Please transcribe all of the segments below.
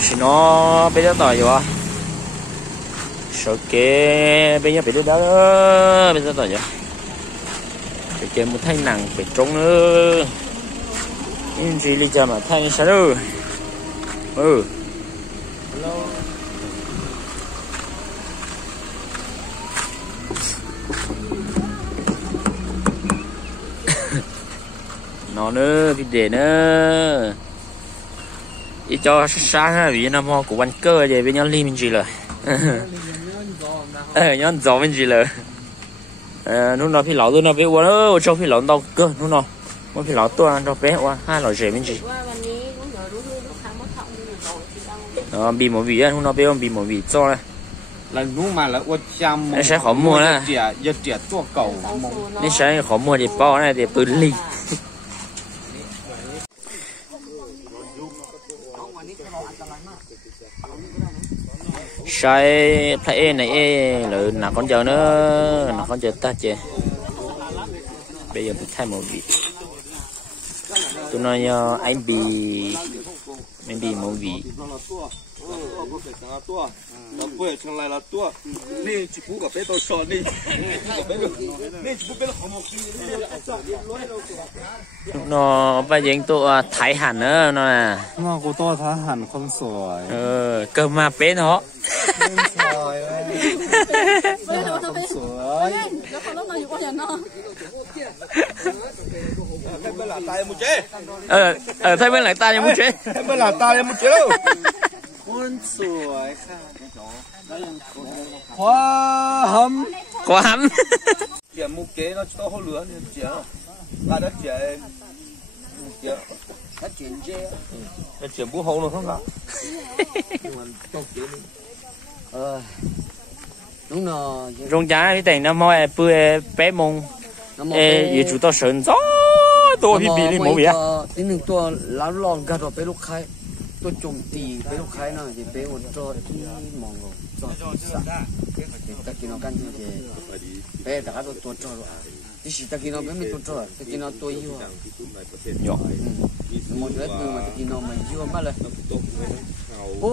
但是nó bây giờ tỏi rồi à sợ kế bây giờ phải đi đó bây giờ tỏi rồi phải kiếm một thanh nặng phải trống nữa nhưng gì đi cho mà thanh sao đâu nó nữa cái để nữa đi cho sáng ha vì nó mua của ban cơ vậy bên nhau li mình gì rồi nhau gió mình gì rồi lúc nào phi lão tôi nó bé quá đó cho phi lão đâu cơ lúc nào muốn phi lão tôi ăn cho bé quá hai loại rẻ mình gì bị một vị lúc nào bé bị một vị cho này là lúc mà là tôi chăm sẽ khó mua nè giờ trẻ tua cầu nên sẽ khó mua để bao này để bự ly sai play này là nào con chờ nữa nào con chờ ta chơi bây giờ thay một vị tôi nói anh bị một vị nó quay trở lại là tua nên chỉ phụ cả bé tôi sò đi nên chỉ phụ bé là không một nó bây giờ tôi thái hẳn nữa nó là mà cô tôi thái hẳn không sỏi cơ mà bé nó không sỏi thay bên là tay một chế thay bên lại ta như một chế thay bên là tay một chế đâu con sỏi quá hấm chè một chế nó cho hỗ lửa chè ba đất chè chè nó chuyển chè nó chuyển bút hậu nó không có đúng rồi rong giá cái tiền nó mua bữa bé mông giờ chủ tao sờn gió tôi bị đi mua gì á tính được tôi lá lon gạt vào bé lúc khai tôi trồng tì bé lúc khai nó thì bé một choที่มองก็ตะกี้nóกันthì bé đã cóตัวcho rồiที่สิตะกี้nóไม่ตัวchoตะกี้nóตัวอยู่nhỏ một cái mà tะกี้nó màอยู่มาเลยโอ้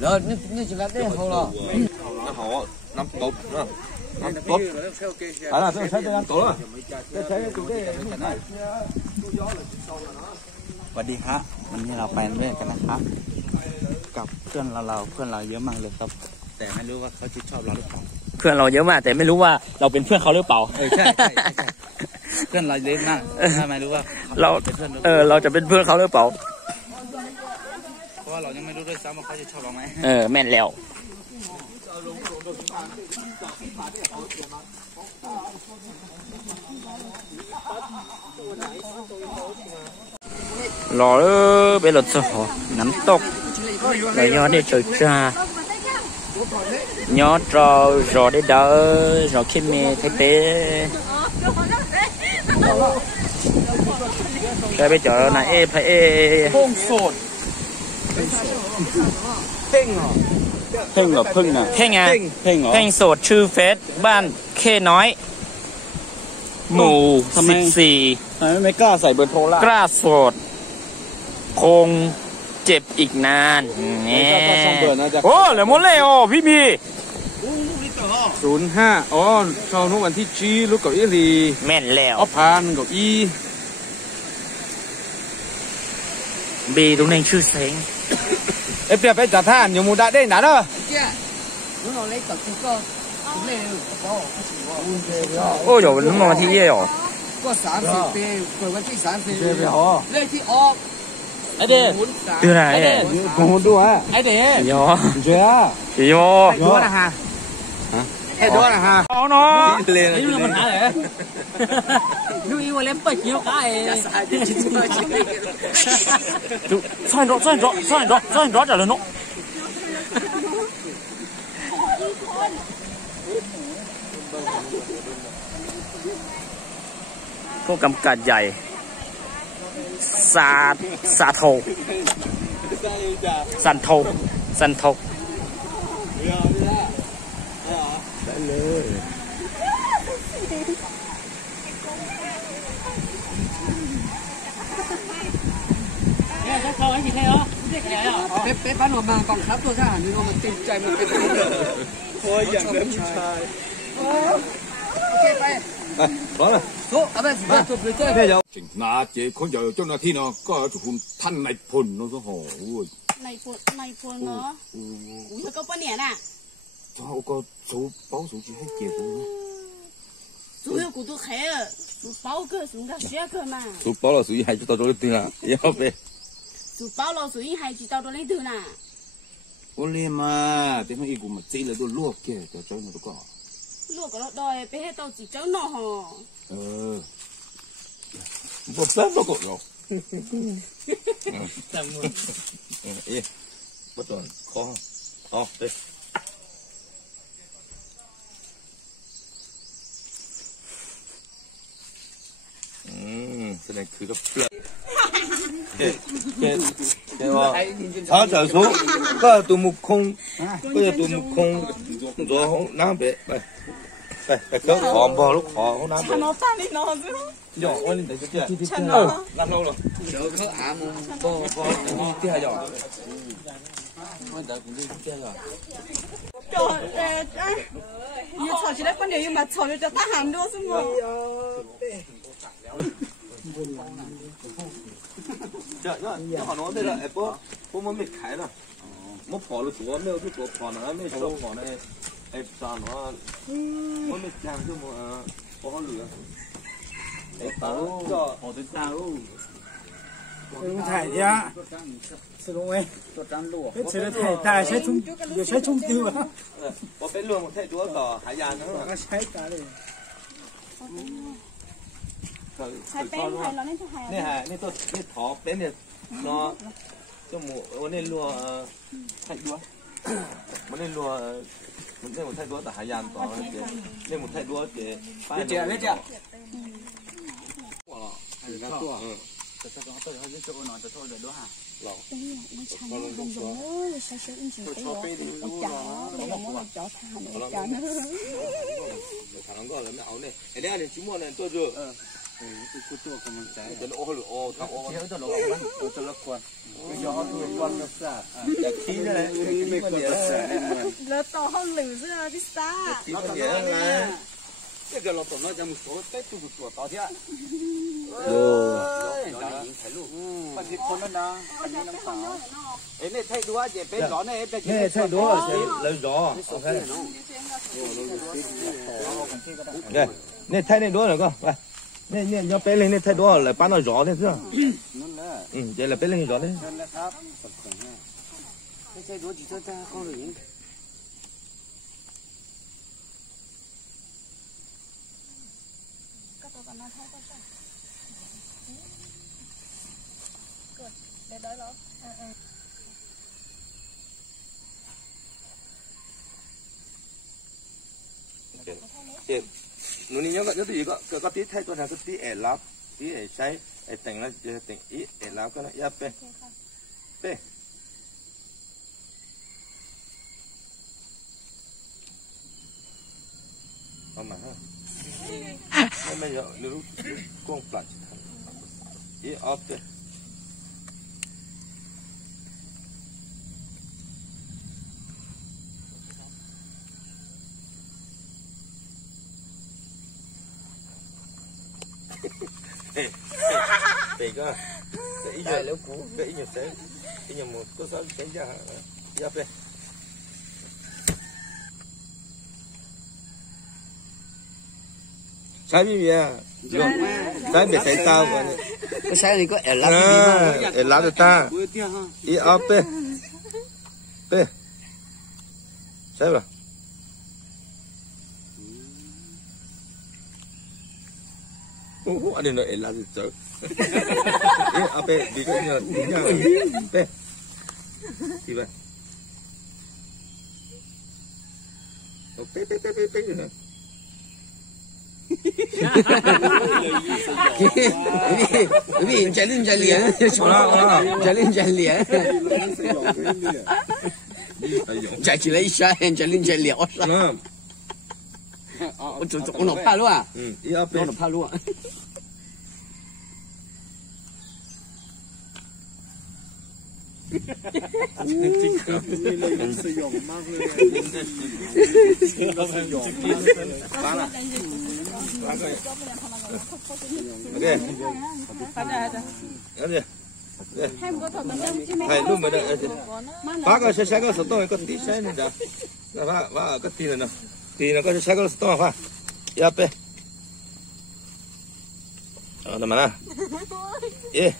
แล้วนี่จะกัดได้เขาหรอเขาน้ำตกนะน้ำตกอะไรต้องใช้น้ำตกอ่ะใช้ตัวได้สวัสดีครับวันนี้เราไปเล่นกันนะครับกับเพื่อนเราเยอะมากเลยครับแต่ไม่รู้ว่าเขาจะชอบเราหรือเปล่าเพื่อนเราเยอะมากแต่ไม่รู้ว่าเราเป็นเพื่อนเขาหรือเปล่าใช่เพื่อนเราเยอะมากไม่รู้ว่าเราจะเป็นเพื่อนเขาหรือเปล่าเพราะว่าเรายังไม่รู้ด้วยซ้ำว่าเขาจะชอบเราไหมแม่นแล้วรอไปรถสหน้ำตกแล้วย้อนได้เจอจ้าย้อนรอได้เด้อรอเข้มเมย์ไทยเป๊ใช่ไปเจอไหนพระพงโสดเพ่งเหรอเพ่งอ่ะเพ่งไงเพ่งเหรอเพ่งโสดชื่อเฟซบ้านเคน้อยหมู่14ทำไมไม่กล้าใส่เบอร์โทรล่ะกล้าโสดคงเจ็บอีกนานเนี่ยโอ้เหลือหมดเลยอ๋อพี่มี05อ๋อชาวนุวันที่จีลูกกับอีรีแม่นแล้วอ๋อพานกับอีบีตรงนี้ชื่อเซ็งเปียไปจัดท่านอยู่มูดาได้หนาเด้อโอ้有那么体液哦过30ปีเกิดวันที่30เลขที่ออกไอเด็กดูไหนกูดูอ่ะไอเด็กยอเจ้าโยดูนะฮะให้ดูนะฮะเอาเนาะนี่มันหาเหรอดูอีวันเล่นเปิดคิ้วใคร算着了喏ผู้กำกับใหญ่ซาโทสันโทได้เลย เป๊ะบ้านออกมาบังคับตัวทหารนี่มันติดใจมันเป็นโอ้ยอย่างนั้นผู้ชาย โอเคไป พร้อมแล้ว เอาไปจบเลยเจ้า เดี๋ยว นาเจคนใหญ่เจ้าหน้าที่เนาะก็จะคุณท่านนายพลเนาะโอ้โห นายพลเนาะอุ้ยก็ปะเนี่ยน่ะ เจ้าก็สูบเป้าสูบจีให้เกียรตินะ 主要股都开了，属包个属个学个嘛，ถูกป้อเราสุยหายจุดต่อตัวเลยตึงอ่ะอย่าไป 属包了属于还知道到那头呢。我连嘛，这么一股嘛，这了都落嘅，就走那都讲。落个落到别还到几周呢吼。บ่แป๊บบ่กดหรอกบ่ต้องขออ๋อไปแสดงคือก็เปลือกเว่า他讲说个杜木空个杜木空做好南北ไปก็ขอมบ่ลูกขอห้องน้ำไปนอนตาลีนอนซิย่อวันนี้แต่จะฉันนอนรับเราหรอเดี๋ยวเขาอามึงบ่เตี้ยย่อมันแต่คุณเตี้ยย่อ你吵起来半点又嘛吵就叫大喊多是吗？这好弄的了，哎不，我们没开了，我跑了多没有去多跑呢，没少跑呢，哎咋弄啊？我没讲什么，不好捋。哎，大路，跑的大路。太家，吃东西，别吃的太大，晒葱，别晒葱丢啊。我被乱太多个，还压呢。那晒大嘞。还背还了那头还。นี่ฮะนี่ตัวนี่ถอเป็นเนี่ยเนาะจมูกวันนี้รัวไทยรัววันนี้รัวมันได้หมดไทยรัวแต่หายานต่อเจ๊ได้หมดไทยรัวเจ๊别接别接。过了，这个这个到底还是这个呢？这做的多哈。对呀，我尝到很多小小一斤的哟，我夹了，我夹它呢，夹呢。ทางก็เลยไม่เอาเนี่ยไอ้เนี่ยจิ้มมันเนี่ยตัวเยอะกูตัวกำลังใจ จะโอ้โหโอ้ทางโอ้เดี๋ยวจะลงมันจะละควรย้อนตัวควรละซาอยากขี้เลยไม่ควรเดี๋ยวแล้วต่อห้องหนึ่งใช่ไหมพี่ซ่าขี้เดี๋ยวไง这个老总那咱们说再做做到天。ถ่ายรูปปฏิคนนั้นนะอันนี้น้ำขาวเอ้เนี่ยไทยดัวเจ็บเป็นร้อนเนี่ยเป็นเนี่ยไทยดัวเลยร้อนโอเคเนี่ยเนี่ยไทยเนี่ยดัวเลยก็ไปเนี่ย要背呢太多了，搬到绕的是。这来背了绕的。นั่นแหละครับไม่ใช่ดัวจีจ้าเขาเลยก็ตัวกันมาเท่าก็ใช่เกิดได้เหรอนู่นนี่ยังก็ตีก็ตีไทยตัวนั้นก็ตีรับตีใช้แต่งแล้วจะแต่งรับก็นะยับเป้เอามาฮะไม่เยอะนี่รู้กว้างปลัดเอาเป้这个一月六股，这一月三，一月末多少天价？要不？啥秘密啊？咱别太大个。cái xe này có ẻ lá lá được ta. Ý ấp bê. Sao vậy? Anh đi nói là gì chứ? Ấp bê đi cái nhờ bê. Gì vậy? Bê nữa. vì chạy lên chạy liền chạy chỉ lấy xe chạy lên chạy liền我老怕路啊我老怕路啊是有吗？完了。OK， 有啲。係都咪得，把個細個手當一個地山嚟的，那把個地呢，地那個細個手當發，一杯，啊，那麼啦，耶，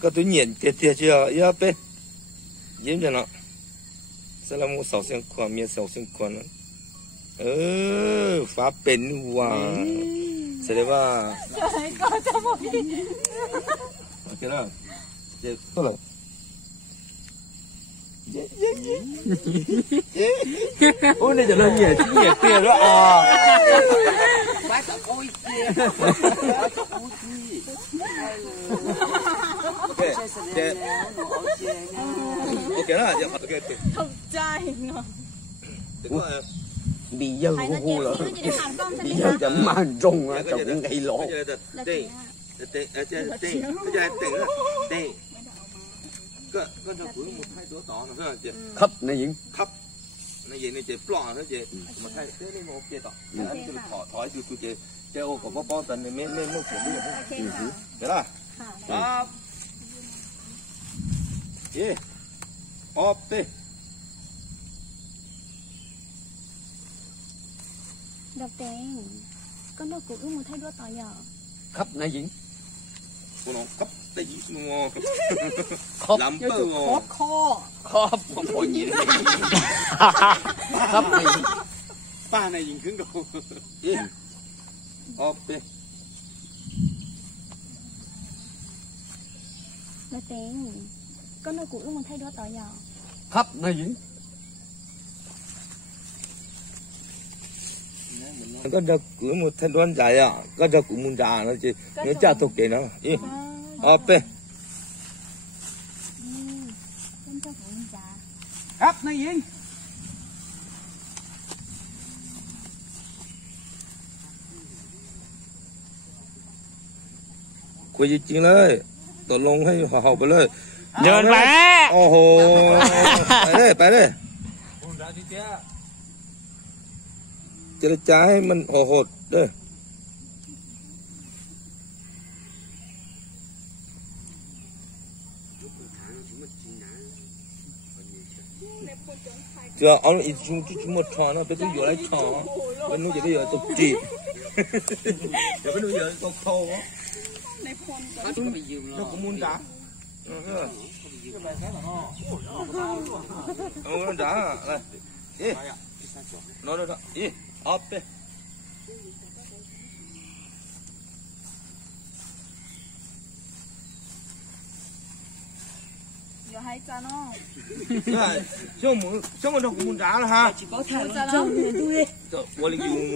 個對年跌就要一杯，嚴着呢，這啦我首先看面首先看了，發變哇，是的吧？OK 了，这够了。我那叫那也对了啊。OK， 这 OK 了，就 OK 对。ถูกใจเนาะ 这个 bị dơ hù rồi bị dơ chậm man rung á chậm ngay lỗ đây đây đây cái cho cuối một hai đứa tỏ nó phải chị khắp này những khắp này vậy này chị plon hết chị mà thay thế này một ok tỏ anh cứ thỏi từ chị chị ô có bao tần này mấy một kiểu như vậy thế là đó yeah op đi Đọc tên con đâu cũng muốn thay đua tỏi giờ khắp này những nó cấp tí ngon khắp làm bơ ngon khắp không có gì khắp này ba này nhìn cứng đầu yeah op đi Đọc tên con đâu cũng muốn thay đua tỏi giờ khắp này những có cho cứ một thanh đoán dài à có cho cũng muốn già nó chỉ nhớ cha thuộc kể nó đi op đi con cho cũng già khắp này nhìnคุยจริงเลยตกลงให้ห่อไปเลย เดินไป โอ้โหไปเลยเจรจาให้มันโหดเด้อจะเอาอีกชุดหมดช้อนนะไปดูอยู่ไรช้อนไปดูจะได้อยู่ตกจีเดี๋ยวไปดูอยู่ตกโถnó cũng muốn đá nó đá này đi nó đi ốp đi giờ hay cha nó chứ mà nó cũng muốn đá là ha chỉ có thằng cha nó tôi đi我哩用。